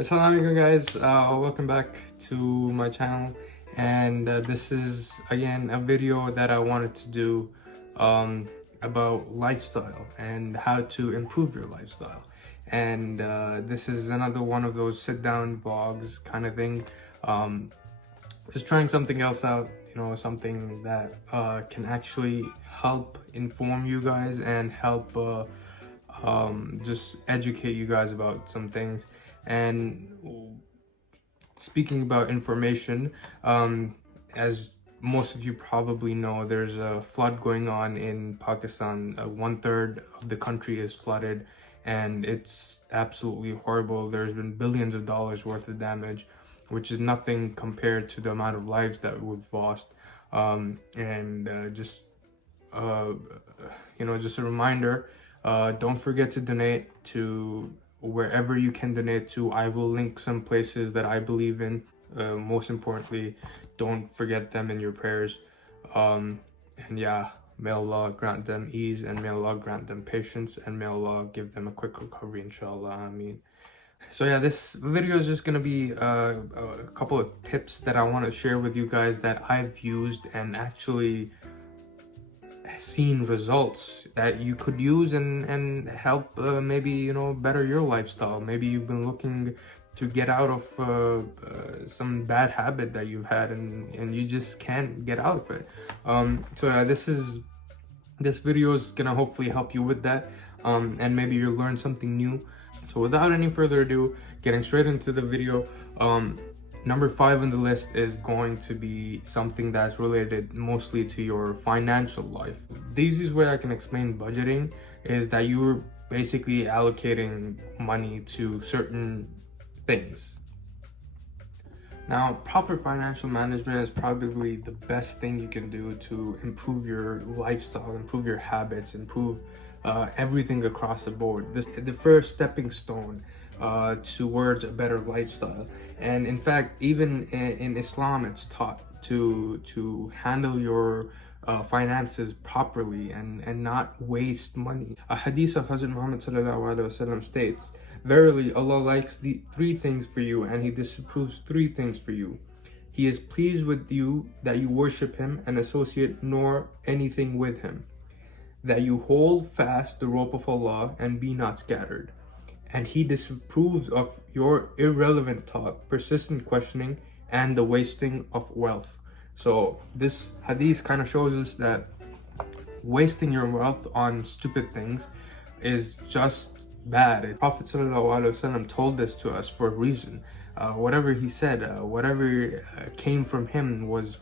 Assalamualaikum guys, welcome back to my channel, and this is again a video that I wanted to do about lifestyle and how to improve your lifestyle. And this is another one of those sit down vlogs kind of thing. Just trying something else out, something that can actually help inform you guys and help just educate you guys about some things. And speaking about information, as most of you probably know, there's a flood going on in Pakistan. 1/3 of the country is flooded, and it's absolutely horrible. There's been billions of dollars worth of damage, which is nothing compared to the amount of lives that we've lost. Just a reminder, don't forget to donate to wherever you can donate to. I will link some places that I believe in. Most importantly, don't forget them in your prayers. And yeah, may Allah grant them ease, and may Allah grant them patience, and may Allah give them a quick recovery, inshallah. Ameen. So yeah, this video is just gonna be a couple of tips that I want to share with you guys that I've used and actually seen results that you could use and help maybe better your lifestyle. Maybe you've been looking to get out of some bad habit that you've had, and you just can't get out of it. So yeah, this video is gonna hopefully help you with that, and maybe you'll learn something new. So without any further ado, getting straight into the video, number 5 on the list is going to be something that's related mostly to your financial life. The easiest way I can explain budgeting is that you're basically allocating money to certain things. Now, proper financial management is probably the best thing you can do to improve your lifestyle, improve your habits, improve everything across the board. This is the first stepping stone towards a better lifestyle. And in fact, even in Islam, it's taught to handle your finances properly and not waste money. A hadith of Hazrat Muhammad ﷺ states, "Verily, Allah likes the 3 things for you, and He disapproves 3 things for you. He is pleased with you that you worship Him and associate nor anything with Him, that you hold fast the rope of Allah and be not scattered. And He disapproves of your irrelevant talk, persistent questioning, and the wasting of wealth." So this hadith kind of shows us that wasting your wealth on stupid things is just bad. Prophet ﷺ told this to us for a reason. Whatever he said, whatever came from him was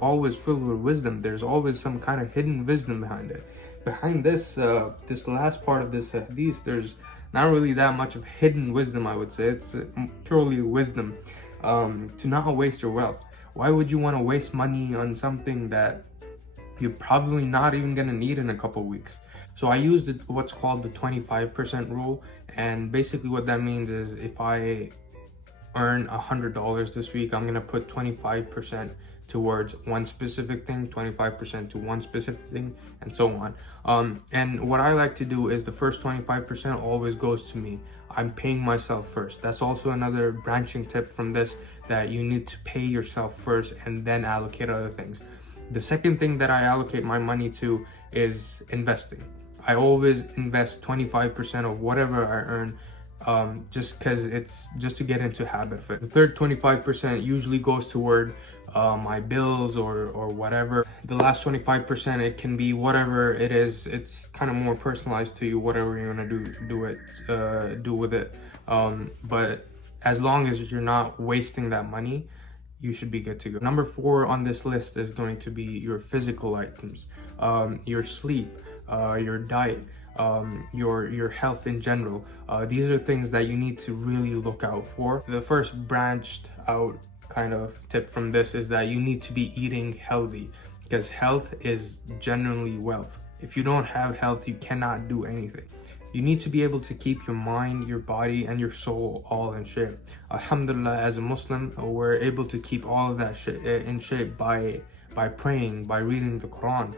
always filled with wisdom. There's always some kind of hidden wisdom behind it. Behind this last part of this hadith, there's not really that much of hidden wisdom, I would say. It's purely wisdom to not waste your wealth. Why would you want to waste money on something that you're probably not even going to need in a couple weeks? So I used what's called the 25% rule, and basically what that means is if I earn $100 this week, I'm going to put 25% towards one specific thing, 25% to one specific thing, and so on. And what I like to do is the first 25% always goes to me. I'm paying myself first. That's also another branching tip from this, that you need to pay yourself first and then allocate other things. The second thing that I allocate my money to is investing. I always invest 25% of whatever I earn, just because it's just to get into habit of it. The third 25% usually goes toward my bills or whatever. The last 25%, it can be whatever it is. It's kind of more personalized to you, whatever you want to do with it. But as long as you're not wasting that money, you should be good to go. Number 4 on this list is going to be your physical items, your sleep, your diet, your health in general. These are things that you need to really look out for. The first branched out kind of tip from this is that you need to be eating healthy, because health is generally wealth. If you don't have health, you cannot do anything. You need to be able to keep your mind, your body, and your soul all in shape. Alhamdulillah, as a Muslim, we're able to keep all of that in shape by praying, by reading the Quran.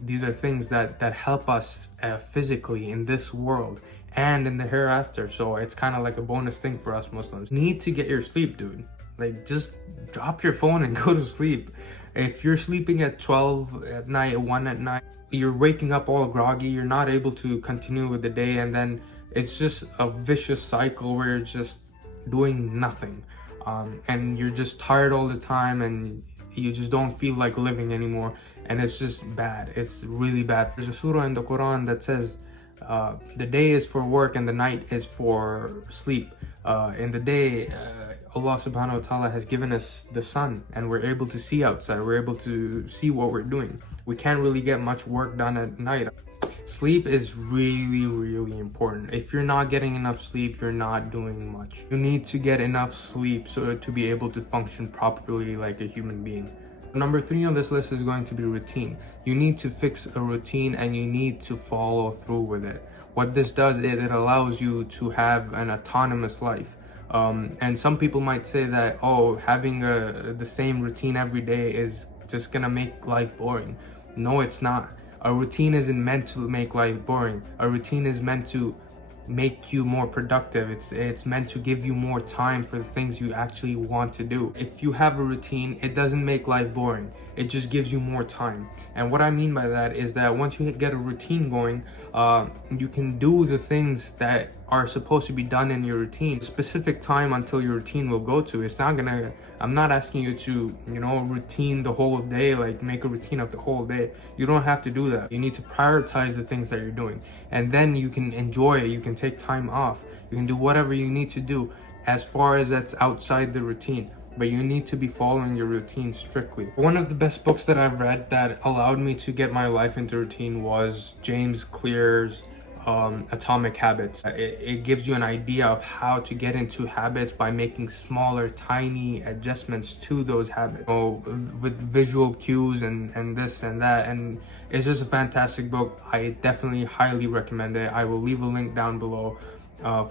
These are things that help us physically in this world, and in the hereafter. So it's kind of like a bonus thing for us Muslims. You need to get your sleep, dude. Like, just drop your phone and go to sleep. If you're sleeping at 12 at night, 1 at night, you're waking up all groggy, you're not able to continue with the day, and then it's just a vicious cycle where you're just doing nothing. And you're just tired all the time, and you just don't feel like living anymore, and it's just bad. It's really bad. There's a surah in the Quran that says the day is for work and the night is for sleep. In the day, Allah subhanahu wa ta'ala has given us the sun, and we're able to see outside. We're able to see what we're doing. We can't really get much work done at night. Sleep is really, really important. If you're not getting enough sleep, you're not doing much. You need to get enough sleep so to be able to function properly like a human being. Number 3 on this list is going to be routine. You need to fix a routine and you need to follow through with it. What this does is it allows you to have an autonomous life. And some people might say that, oh, having the same routine every day is just gonna make life boring. No, it's not. A routine isn't meant to make life boring. A routine is meant to make you more productive. It's meant to give you more time for the things you actually want to do. If you have a routine, it doesn't make life boring. It just gives you more time. And what I mean by that is that once you get a routine going, you can do the things that are supposed to be done in your routine. Specific time until your routine will go to. It's not gonna, I'm not asking you to, routine the whole day, like make a routine of the whole day. You don't have to do that. You need to prioritize the things that you're doing. And then you can enjoy it. You can take time off. You can do whatever you need to do as far as that's outside the routine. But you need to be following your routine strictly. One of the best books that I've read that allowed me to get my life into routine was James Clear's Atomic Habits. It gives you an idea of how to get into habits by making smaller, tiny adjustments to those habits. So with visual cues and this and that, and it's just a fantastic book. I definitely highly recommend it. I will leave a link down below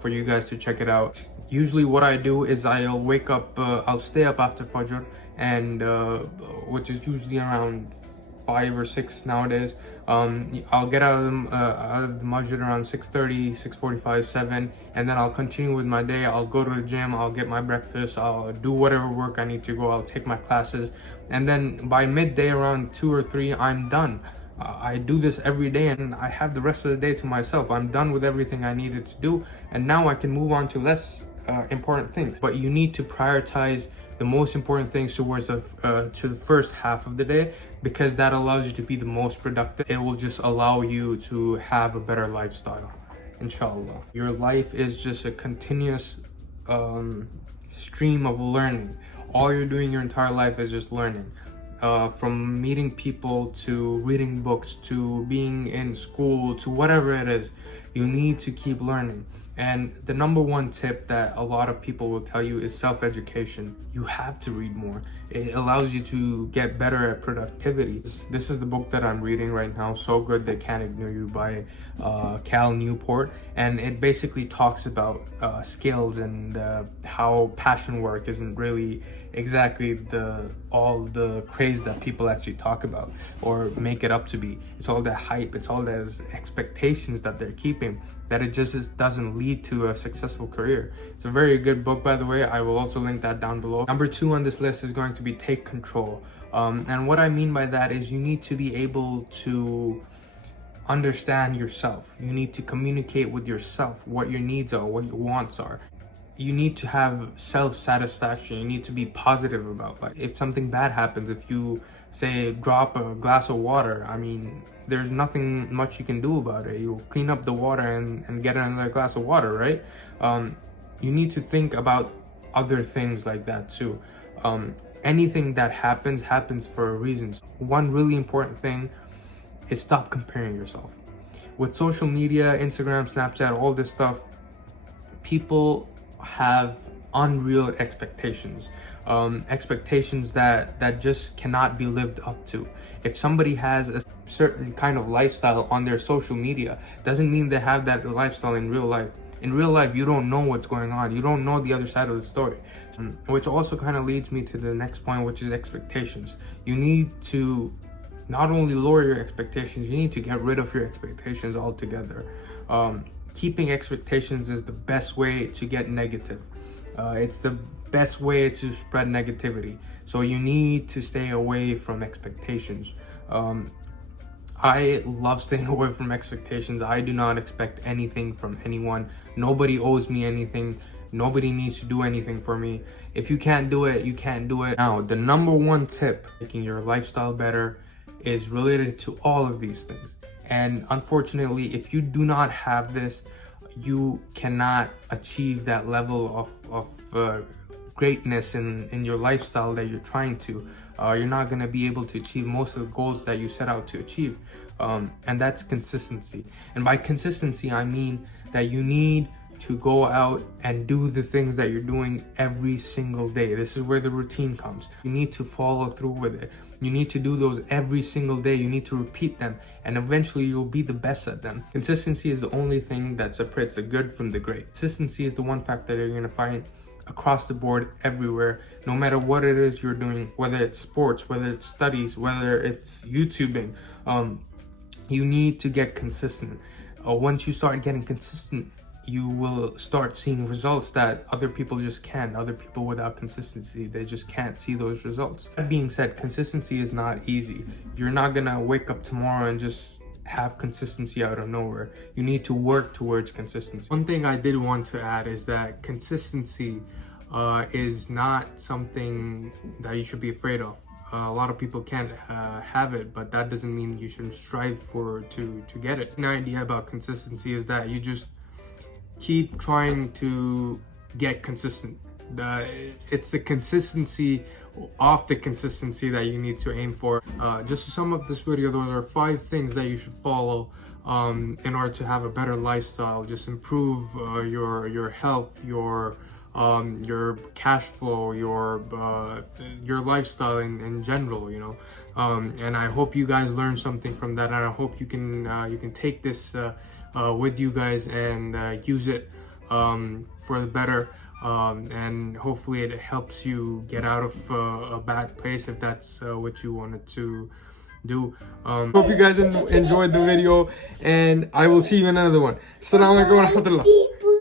for you guys to check it out. Usually what I do is I'll wake up, I'll stay up after Fajr, and which is usually around 5 or 6 nowadays. I'll get out of the masjid around 6:30, 6:45, 7, and then I'll continue with my day. I'll go to the gym, I'll get my breakfast, I'll do whatever work I need to go, I'll take my classes, and then by midday around 2 or 3, I'm done. I do this every day and I have the rest of the day to myself. I'm done with everything I needed to do, and now I can move on to less important things. But you need to prioritize the most important things towards to the first half of the day, because that allows you to be the most productive. It will just allow you to have a better lifestyle, inshallah. Your life is just a continuous stream of learning. All you're doing your entire life is just learning. From meeting people to reading books to being in school to whatever it is, you need to keep learning. And the number one tip that a lot of people will tell you is self-education. You have to read more. It allows you to get better at productivity. This is the book that I'm reading right now, So Good They Can't Ignore You by Cal Newport. And it basically talks about skills and how passion work isn't really exactly all the craze that people actually talk about or make it up to be. It's all that hype, it's all those expectations that they're keeping, that it just doesn't lead to a successful career. It's a very good book, by the way. I will also link that down below. Number 2 on this list is going to be Take Control. And what I mean by that is you need to be able to understand yourself. You need to communicate with yourself what your needs are, what your wants are. You need to have self-satisfaction. You need to be positive about life. If something bad happens, if you say drop a glass of water, I mean, there's nothing much you can do about it. You'll clean up the water and get another glass of water, right? You need to think about other things like that too. Anything that happens for a reason. One really important thing is stop comparing yourself. With social media, Instagram, Snapchat, all this stuff, people have unreal expectations. Expectations that just cannot be lived up to. If somebody has a certain kind of lifestyle on their social media, doesn't mean they have that lifestyle in real life. In real life, you don't know what's going on. You don't know the other side of the story. Which also kind of leads me to the next point, which is expectations. You need to not only lower your expectations, you need to get rid of your expectations altogether. keeping expectations is the best way to get negative. It's the best way to spread negativity. So you need to stay away from expectations. I love staying away from expectations. I do not expect anything from anyone. Nobody owes me anything. Nobody needs to do anything for me. If you can't do it, you can't do it. Now, the number one tip making your lifestyle better is related to all of these things. And unfortunately, if you do not have this, you cannot achieve that level of greatness in your lifestyle that you're trying to. You're not going to be able to achieve most of the goals that you set out to achieve. And that's consistency. And by consistency, I mean that you need to go out and do the things that you're doing every single day. This is where the routine comes. You need to follow through with it. You need to do those every single day. You need to repeat them, and eventually you'll be the best at them. Consistency is the only thing that separates the good from the great. Consistency is the one factor that you're going to find across the board everywhere, no matter what it is you're doing, whether it's sports, whether it's studies, whether it's YouTubing. You need to get consistent. Once you start getting consistent, you will start seeing results that other people just can't. Other people without consistency, they just can't see those results. That being said, consistency is not easy. You're not gonna wake up tomorrow and just have consistency out of nowhere. You need to work towards consistency. One thing I did want to add is that consistency is not something that you should be afraid of. A lot of people can't have it, but that doesn't mean you shouldn't strive to get it. An idea about consistency is that you just keep trying to get consistent. It's the consistency of the consistency that you need to aim for. Just to sum up this video, those are 5 things that you should follow in order to have a better lifestyle. Just improve your health, your cash flow, your lifestyle in general, you know. And I hope you guys learned something from that, and I hope you can take this with you guys and use it for the better, and hopefully it helps you get out of a bad place if that's what you wanted to do. Hope you guys enjoyed the video, and I will see you in another one. Assalamu alaikum wa rahmatullah.